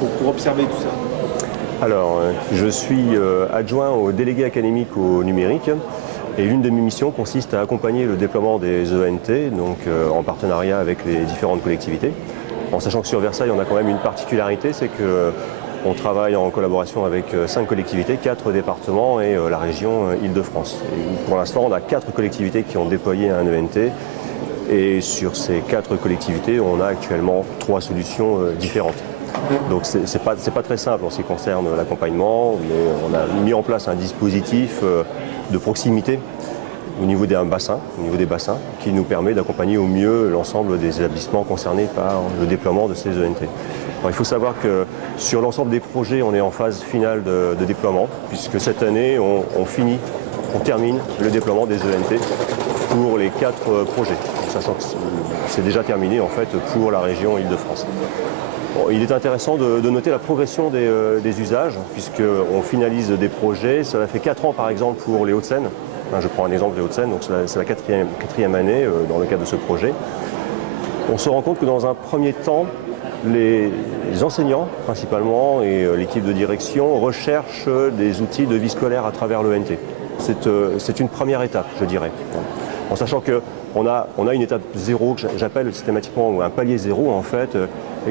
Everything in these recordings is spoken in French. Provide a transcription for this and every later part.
pour observer tout ça? Alors, je suis adjoint au délégué académique au numérique et l'une de mes missions consiste à accompagner le déploiement des ENT, donc en partenariat avec les différentes collectivités. En sachant que sur Versailles, on a quand même une particularité, c'est qu'on travaille en collaboration avec 5 collectivités, 4 départements et la région Île-de-France. Pour l'instant, on a 4 collectivités qui ont déployé un ENT. Et sur ces 4 collectivités, on a actuellement 3 solutions différentes. Donc c'est pas très simple en ce qui concerne l'accompagnement, mais on a mis en place un dispositif de proximité au niveau des bassins, qui nous permet d'accompagner au mieux l'ensemble des établissements concernés par le déploiement de ces ENT. Alors, il faut savoir que sur l'ensemble des projets, on est en phase finale de déploiement, puisque cette année, on termine le déploiement des ENT pour les 4 projets, sachant que c'est déjà terminé en fait pour la région Île-de-France. Bon, il est intéressant de noter la progression des usages, puisqu'on finalise des projets. Cela fait 4 ans par exemple pour les Hauts-de-Seine. Je prends un exemple des Hauts-de-Seine, donc c'est la quatrième année dans le cadre de ce projet. On se rend compte que dans un premier temps, les enseignants principalement et l'équipe de direction recherchent des outils de vie scolaire à travers l'ENT. C'est une première étape, je dirais. En sachant qu'on a une étape zéro, que j'appelle systématiquement un palier zéro en fait,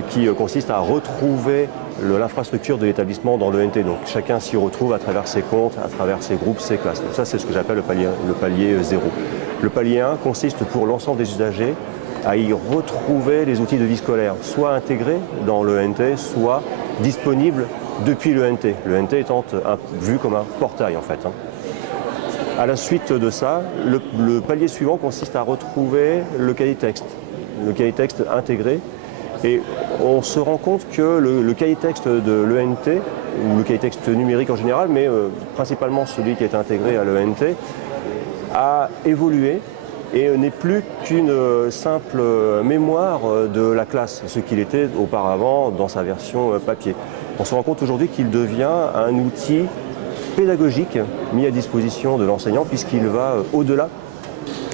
qui consiste à retrouver l'infrastructure de l'établissement dans l'ENT. Donc chacun s'y retrouve à travers ses comptes, à travers ses groupes, ses classes. Donc ça, c'est ce que j'appelle le palier zéro. Le palier 1 consiste pour l'ensemble des usagers à y retrouver les outils de vie scolaire, soit intégrés dans l'ENT, soit disponibles depuis l'ENT. L'ENT étant vu comme un portail en fait. À la suite de ça, le palier suivant consiste à retrouver le cahier texte intégré. Et on se rend compte que le cahier texte de l'ENT, ou le cahier texte numérique en général, mais principalement celui qui est intégré à l'ENT, a évolué et n'est plus qu'une simple mémoire de la classe, ce qu'il était auparavant dans sa version papier. On se rend compte aujourd'hui qu'il devient un outil pédagogique mis à disposition de l'enseignant, puisqu'il va au-delà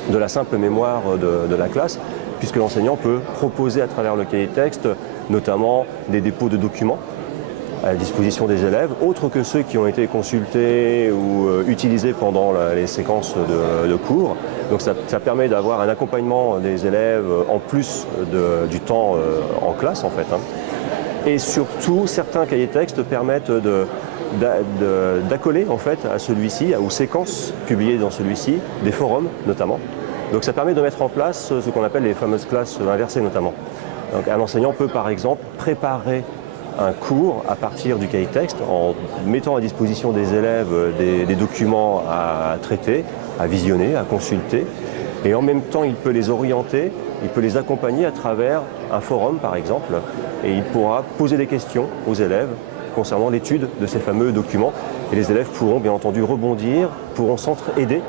de la simple mémoire de la classe, puisque l'enseignant peut proposer à travers le cahier texte notamment des dépôts de documents à la disposition des élèves, autres que ceux qui ont été consultés ou utilisés pendant les séquences de cours. Donc ça permet d'avoir un accompagnement des élèves en plus du temps en classe en fait. Et surtout, certains cahiers textes permettent d'accoler en fait à celui-ci, aux séquences publiées dans celui-ci, des forums notamment. Donc ça permet de mettre en place ce qu'on appelle les fameuses classes inversées notamment. Donc un enseignant peut par exemple préparer un cours à partir du cahier texte en mettant à disposition des élèves des documents à traiter, à visionner, à consulter. Et en même temps, il peut les orienter, il peut les accompagner à travers un forum par exemple. Et il pourra poser des questions aux élèves concernant l'étude de ces fameux documents. Et les élèves pourront bien entendu rebondir, pourront s'entraider.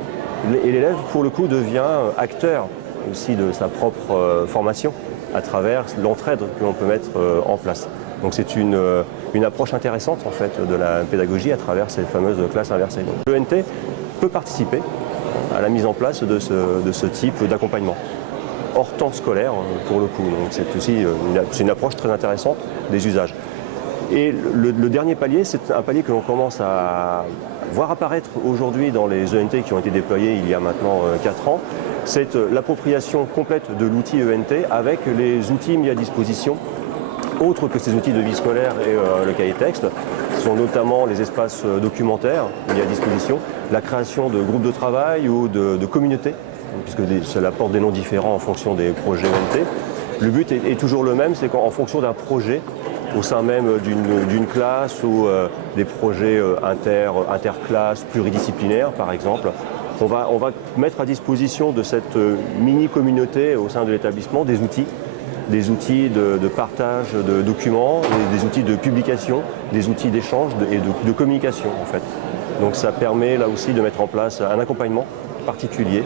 Et l'élève, pour le coup, devient acteur aussi de sa propre formation à travers l'entraide que l'on peut mettre en place. Donc c'est une approche intéressante en fait de la pédagogie à travers ces fameuses classes inversées. L'ENT peut participer à la mise en place de ce type d'accompagnement hors temps scolaire pour le coup. Donc c'est aussi une approche très intéressante des usages. Et le dernier palier, c'est un palier que l'on commence à voir apparaître aujourd'hui dans les ENT qui ont été déployés il y a maintenant 4 ans. C'est l'appropriation complète de l'outil ENT avec les outils mis à disposition, autres que ces outils de vie scolaire et le cahier texte. Ce sont notamment les espaces documentaires mis à disposition, la création de groupes de travail ou de communautés, puisque cela porte des noms différents en fonction des projets ENT. Le but est toujours le même, c'est qu'en fonction d'un projet, au sein même d'une classe ou des projets interclasses pluridisciplinaires par exemple, on va mettre à disposition de cette mini-communauté au sein de l'établissement des outils de partage de documents, des outils de publication, des outils d'échange et de communication en fait. Donc ça permet là aussi de mettre en place un accompagnement particulier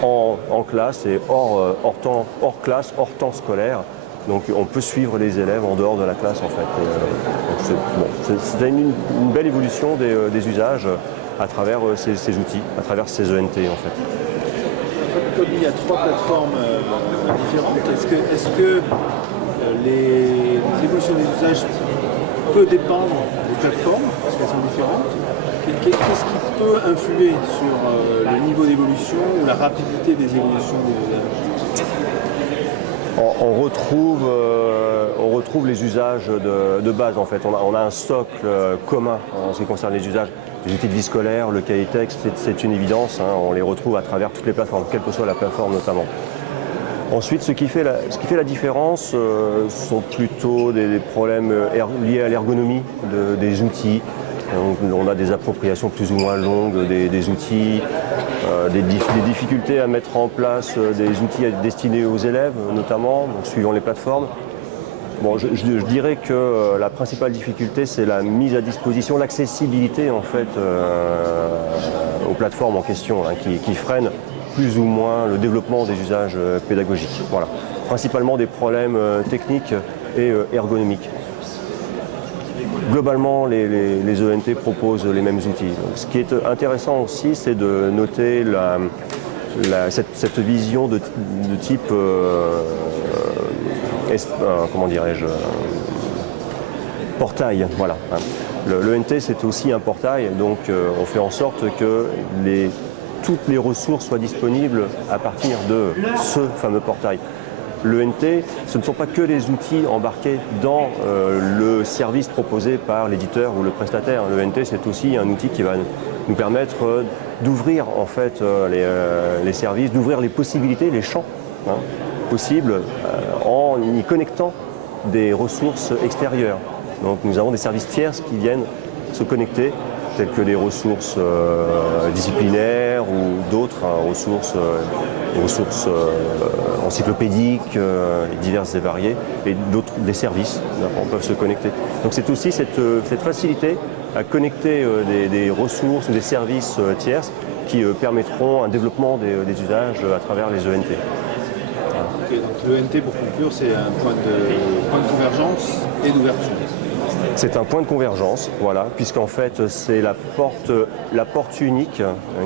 en classe et hors classe, hors temps scolaire. Donc on peut suivre les élèves en dehors de la classe en fait. C'est une belle évolution des usages à travers ces outils, à travers ces ENT en fait. Comme il y a 3 plateformes différentes, est-ce que l'évolution des usages peut dépendre des plateformes, parce qu'elles sont différentes. Qu'est-ce qui peut influer sur le niveau d'évolution ou la rapidité des évolutions des usages? On retrouve les usages de base en fait. On a un socle commun en ce qui concerne les usages. Les outils de vie scolaire, le cahier texte, c'est une évidence. On les retrouve à travers toutes les plateformes, quelle que soit la plateforme notamment. Ensuite, ce qui fait la différence sont plutôt des problèmes liés à l'ergonomie des outils. Donc, on a des appropriations plus ou moins longues des outils, des difficultés à mettre en place des outils destinés aux élèves notamment, donc, suivant les plateformes. Bon, je dirais que la principale difficulté, c'est la mise à disposition, l'accessibilité en fait aux plateformes en question, hein, qui freinent plus ou moins le développement des usages pédagogiques. Voilà. Principalement des problèmes techniques et ergonomiques. Globalement, les ENT proposent les mêmes outils. Donc, ce qui est intéressant aussi, c'est de noter cette vision de type comment dirais-je, portail. Voilà. L'ENT, c'est aussi un portail, donc on fait en sorte que toutes les ressources soient disponibles à partir de ce fameux portail. L'ENT, ce ne sont pas que les outils embarqués dans le service proposé par l'éditeur ou le prestataire. L'ENT, c'est aussi un outil qui va nous permettre d'ouvrir en fait les services, d'ouvrir les possibilités, les champs possibles en y connectant des ressources extérieures. Donc nous avons des services tierces qui viennent se connecter, telles que les ressources disciplinaires ou d'autres ressources encyclopédiques, diverses et variées, et d'autres, des services, peuvent se connecter. Donc c'est aussi cette facilité à connecter des ressources ou des services tierces qui permettront un développement des usages à travers les ENT. Ok, donc l'ENT, pour conclure, c'est un point de convergence et d'ouverture. C'est un point de convergence, voilà, puisqu'en fait c'est la porte unique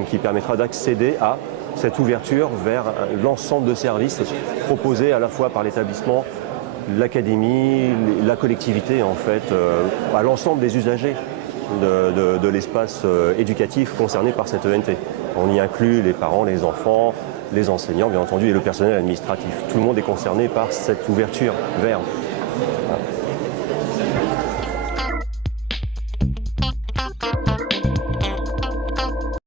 qui permettra d'accéder à cette ouverture vers l'ensemble de services proposés à la fois par l'établissement, l'académie, la collectivité en fait, à l'ensemble des usagers de l'espace éducatif concerné par cette ENT. On y inclut les parents, les enfants, les enseignants bien entendu et le personnel administratif. Tout le monde est concerné par cette ouverture vers